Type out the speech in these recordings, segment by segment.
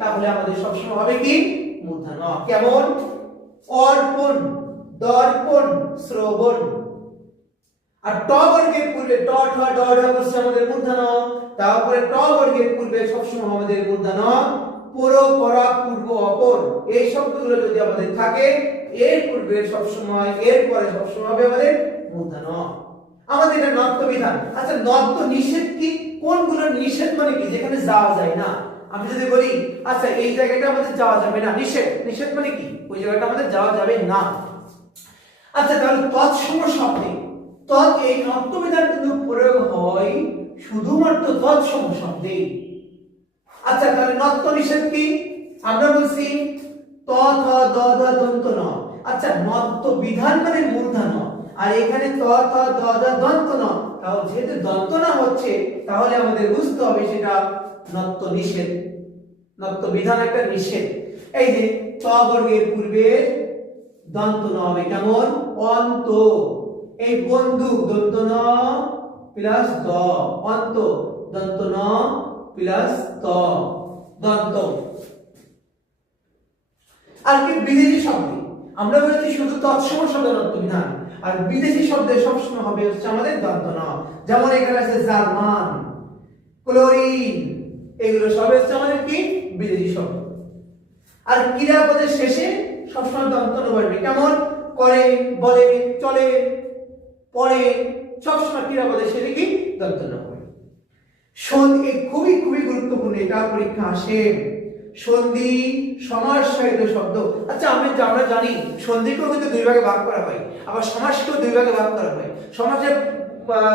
তাহলে আমাদের সবসময় হবে কি? কেমন? অর্পণ, দর্পণ, শ্রবণ। আর ট বর্গের পূর্বে আমাদের তারপরে ট বর্গের পূর্বে সবসময় আমাদের এই শব্দগুলো যদি আমাদের থাকে, এর পূর্বে সবসময় এর পরে সবসময় হবে আমাদের আমাদের এটা বিধান আচ্ছা নিষেধ কি? কোনগুলো নিষেধ মানে কি? যেখানে যাওয়া যায় না। আমি যদি বলি আচ্ছা এই জায়গাটা আমাদের যাওয়া যাবে না। নিষেধ। নিষেধ মানে কি? ওই জায়গাটা আমাদের যাওয়া যাবে না। আচ্ছা তাহলে তৎসম শব্দে তৎ এই নত্যবিধান কিন্তু প্রয়োগ হয় শুধুমাত্র তৎসম শব্দে আচ্ছা তাহলে নত্য নিষেধ কি? আমরা বলছি ত থ দ দ, দন্ত ন। আচ্ছা নত্য বিধান মানে মূর্ধন্য আর এখানে ত থ দ দ, দন্ত ন। তাহলে যেহেতু দন্ত না হচ্ছে, তাহলে আমাদের বুঝতে হবে সেটা নত্য নিষেধ। নত্য বিধান একটা নিষেধ। এই যে ত বর্গের পূর্বে দন্ত ন হবে কেমন? অন্ত। এই বন্ধু দন্ত ন প্লাস দ। অন্ত, দন্ত ন প্লাস ত। দন্ত। আর কি বিদেশি শব্দ আমরা বলেছি শুধু তৎসম শব্দের অর্থ বিধান। আর বিদেশি শব্দে সবসময় হবে হচ্ছে আমাদের দন্ত ন যেমন এখানে আছে জার্মান, ক্লোরিন, এগুলো সব হচ্ছে আমাদের কি? বিদেশি শব্দ। আর ক্রিয়াপদের শেষে সবসময় দন্ত ন বসবে কেমন? করে, বলে, চলে, পড়ে, সবসময় ক্রিয়াপদের শেষে কি? দন্ত ন বসবে সন্ধি খুবই খুবই গুরুত্বপূর্ণ, এটা পরীক্ষা আসে। সন্ধি সমাস সহিত শব্দ। আচ্ছা আমি আমরা জানি সন্ধিকেও কিন্তু দুই ভাগে ভাগ করা হয়, আবার সমাসকেও দুই ভাগে ভাগ করা হয়। সমাজের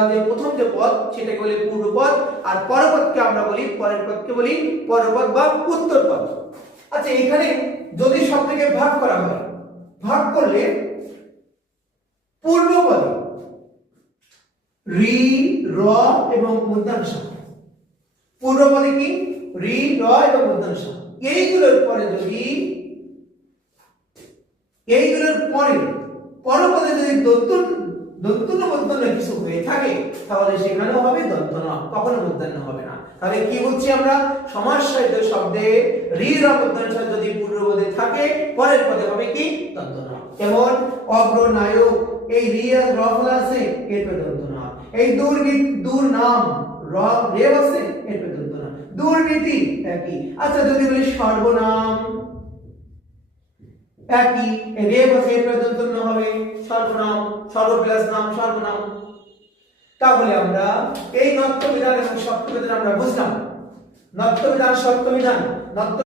যে প্রথম যে পদ, সেটাকে বলি পূর্বপদ, আর পরপদকে আমরা বলি পরের পদকে বলি পরপদ বা উত্তর পদ আচ্ছা এখানে যদি শব্দকে ভাগ করা হয়, ভাগ করলে পূর্বপদে রি, র এবং মূর্ধন্য পূর্বপদে কি? রি, র এবং মূর্ধন্য এইগুলোর পরে যদি, এইগুলোর পরে, পরপদে যদি দন্তন মূর্ধন্য কিছু হয়ে থাকে, তাহলে সেখানেও হবে দন্তন কখনো মূর্ধন্য হবে না। তাহলে কি বলছি আমরা? সমাস শব্দে রি র যদি পূর্বপদে থাকে, পরের পদে হবে কি? দন্তন যেমন অগ্রনায়ক, এই রি আর র আছে, এরপরে দন্তন এই দুর্নীতি দূর নাম র রেব আছে, এরপরে দুর্নীতি, একই। আচ্ছা যদি বলি সর্বনাম, একই। রে বসে এরপরে দন্তন্য হবে সর্বনাম, সর্বপ্লাস নাম, সর্বনাম। তাহলে আমরা এই নত্য বিধান এবং সপ্তবিধান আমরা বুঝলাম। নত্য বিধান সপ্তবিধান নত্ব